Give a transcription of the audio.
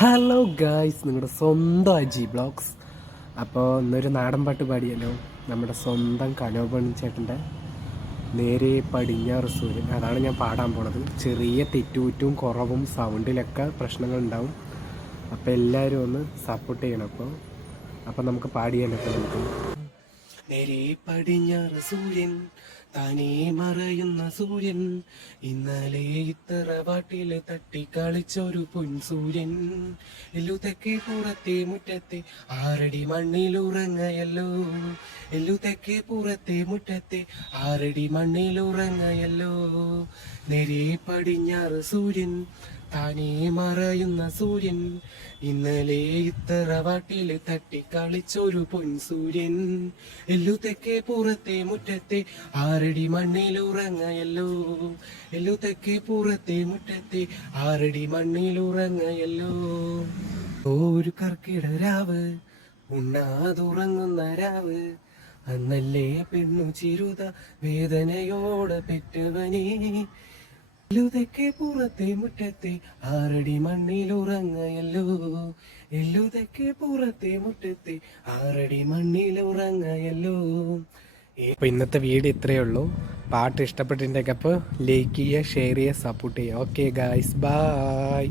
Hello guys നിങ്ങളുടെ സ്വന്തം Aji blogs അപ്പോൾ ഇന്നൊരു നാടൻ പാട്ട് പാടിയല്ലോ. നമ്മുടെ സ്വന്തം കനോപണി ചേട്ടന്റെ നേരെ പടിഞ്ഞാറ് സൂര്യൻ. അതാണ് ഞാൻ പാടാൻ പോണത്. ചെറിയ തെറ്റുകുറ്റും കുറവും സൗണ്ടിലൊക്കെ പ്രശ്നങ്ങൾ ഉണ്ടാവും അപ്പോൾ എല്ലാവരും ഒന്ന് സപ്പോർട്ട് ചെയ്യണം അപ്പോൾ അപ്പോൾ നമുക്ക് പാടിയാലോ നമുക്ക്. നേരെ പടിഞ്ഞാറ് സൂര്യൻ. താനേ മറയുന്ന സൂര്യൻ. ഇന്നലെ ഇത്തറ പാട്ടിൽ തട്ടി കളിച്ചൊരു പൊൻസൂര്യൻ. എല്ലു തെക്കേ പുറത്തെ മുറ്റത്തെ ആറടി മണ്ണിലുറങ്ങയല്ലോ. എല്ലു തെക്കേ പുറത്തെ മുറ്റത്തെ ആറടി മണ്ണിലുറങ്ങയല്ലോ. നേരെ പടിഞ്ഞാറ് സൂര്യൻ താനേ മറയുന്ന സൂര്യൻ. ഇന്നലെ ഇത്തറ വാട്ടിൽ തട്ടി കളിച്ചൊരു പൊൻസൂര്യൻ. എല്ലു തെക്കേ പുറത്തെ മുറ്റത്തെ ആറടി മണ്ണിലുറങ്ങയല്ലോ എല്ലു തെക്കേ പുറത്തെ മുറ്റത്തെ ആറടി മണ്ണിലുറങ്ങയല്ലോ ഒരു കർക്കിട രാവ് ഉണ്ണാതുറങ്ങുന്ന രാവ്. അന്നല്ലേ പെണ്ണു ചിരുത വേദനയോടെ പെറ്റവനേ. എല്ലുതെക്കെ പുറത്തെ മുറ്റത്തെ ആറടി മണ്ണിലുറങ്ങയല്ലോ എല്ലുതക്കെ പുറത്തെ മുറ്റത്തെ ആറടി മണ്ണിലുറങ്ങയല്ലോ അപ്പൊ ഇന്നത്തെ വീഡിയോ ഇത്രയേ ഉള്ളൂ. പാട്ട് ഇഷ്ടപ്പെട്ടിട്ടുണ്ടെങ്കിൽ അപ്പോൾ ലൈക്ക് ചെയ്യുക ഷെയർ ചെയ്യുക സപ്പോർട്ട് ചെയ്യുക. Okay guys bye